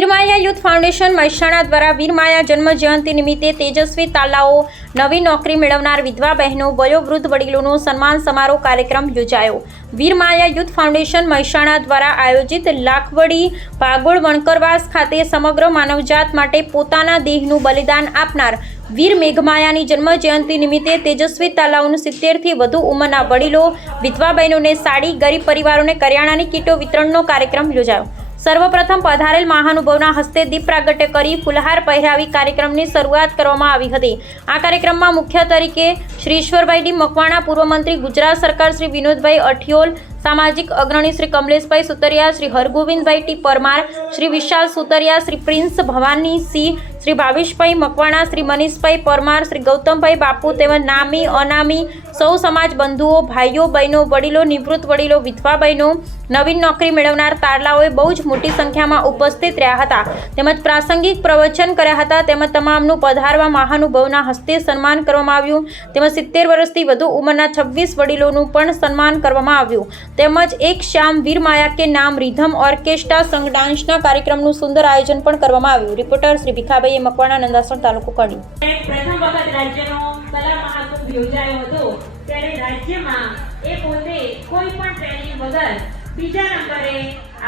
વીરમાયા youth foundation Mehsana દ્વારા વીરમાયા જન્મ જયંતિ નિમિત્તે તેજસ્વી તાલાઓ નવી નોકરી મેળવનાર વિધવા બહેનો વયોવૃદ્ધ વડીલોનો સન્માન સમારોહ કાર્યક્રમ યોજાયો। વીરમાયા યુથ ફાઉન્ડેશન મહેસાણા દ્વારા આયોજિત લાખવડી ભાગોળ વણકરવાસ ખાતે સમગ્ર માનવજાત માટે પોતાના દેહનું બલિદાન આપનાર વીર મેઘમાયાની જન્મ જયંતિ નિમિત્તે તેજસ્વી તાલાઓનું 70થી વધુ ઉંમરના વડીલો વિધવા બહેનોને સાડી, ગરીબ પરિવારોને કરિયાણાની કીટો વિતરણનો કાર્યક્રમ યોજાયો। સર્વપ્રથમ પધારેલ મહાનુભાવના હસ્તે દીપ પ્રાગટ્ય કરી ફુલહાર પહેરાવી કાર્યક્રમની શરૂઆત કરવામાં આવી હતી। આ કાર્યક્રમમાં મુખ્ય તરીકે શ્રી ઈશ્વરભાઈ ડી મકવાણા, પૂર્વ મંત્રી ગુજરાત સરકાર શ્રી વિનોદભાઈ અઠિયોલ, સામાજિક અગ્રણી શ્રી કમલેશભાઈ સુતરિયા, શ્રી હરગોવિંદભાઈ ટી પરમાર, શ્રી વિશાલ સુતરિયા, શ્રી પ્રિન્સ ભવાનીસિંહ, શ્રી ભાવેશભાઈ મકવાણા, શ્રી મનીષભાઈ પરમાર, શ્રી ગૌતમભાઈ બાપુ તેમજ નામી અનામી સૌ સમાજ બંધુઓ, ભાઈઓ બહેનો, વડીલો, નિવૃત્ત વડીલો, વિધવા બહેનો, નવીન નોકરી મેળવનાર તારલાઓએ બહુ જ મોટી સંખ્યામાં ઉપસ્થિત રહ્યા હતા તેમજ પ્રાસંગિક પ્રવચન કર્યા હતા તેમજ તમામનું પધારવા મહાનુભાવના હસ્તે સન્માન કરવામાં આવ્યું તેમજ 70 વર્ષથી વધુ ઉંમરના 26 વડીલોનું પણ સન્માન કરવામાં આવ્યું તેમજ એક શ્યામ વીર માયા કે નામ રીધમ ઓર્કેસ્ટ્રા સંઘ ડાન્સના કાર્યક્રમનું સુંદર આયોજન પણ કરવામાં આવ્યું। રિપોર્ટર શ્રી ભીખાભાઈ મકવાણા, નંદાસણ તાલુકો કડી। પ્રથમ વખત રાજ્યનો કલા મહાકુંભ યોજાયો હતો ત્યારે રાજ્યમાં એ પોતે કોઈ પણ ટ્રેનિંગ વગર બીજા નંબરે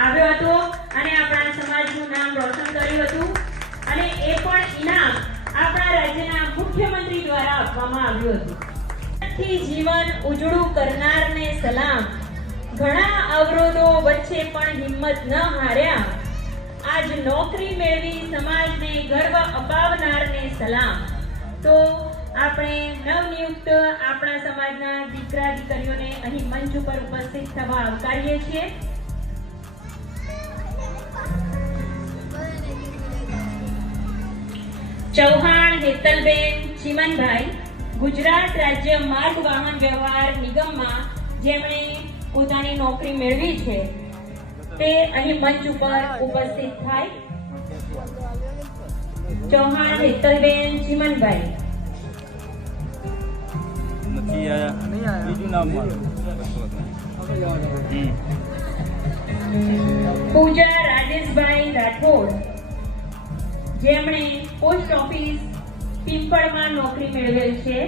આવ્યો હતો અને આપણા સમાજનું નામ રોશન કર્યું હતું અને એ પણ ઇનામ આપણા રાજ્યના મુખ્યમંત્રી દ્વારા આપવામાં આવ્યું હતું। થી જીવન ઉજળું કરનારને સલામ, ઘણા અવરોધો વચ્ચે પણ હિંમત ન હાર્યા, આજ નોકરી મેળવી સમાજને ગર્વ અપાવનારને સલામ। તો આપણે નવનિયુક્ત આપણા સમાજના દીકરા દીકરીઓને અહીં મંચ ઉપર ઉપસ્થિત થવા આવકારીએ છીએ। ચૌહાણ હેતલબેન ચીમનભાઈ, ગુજરાત રાજ્ય માર્ગ વાહન વ્યવહાર નિગમમાં જેમણે પોતાની નોકરી મેળવી છે તે અહીં મંચ ઉપર ઉપસ્થિત થાય। ચૌહાણ હેતલબેન ચીમનભાઈ। પૂજા રાજેશભાઈ રાઠોડ, જેમણે પોસ્ટ ઓફિસ પિંપળમાં નોકરી મેળવેલ છે।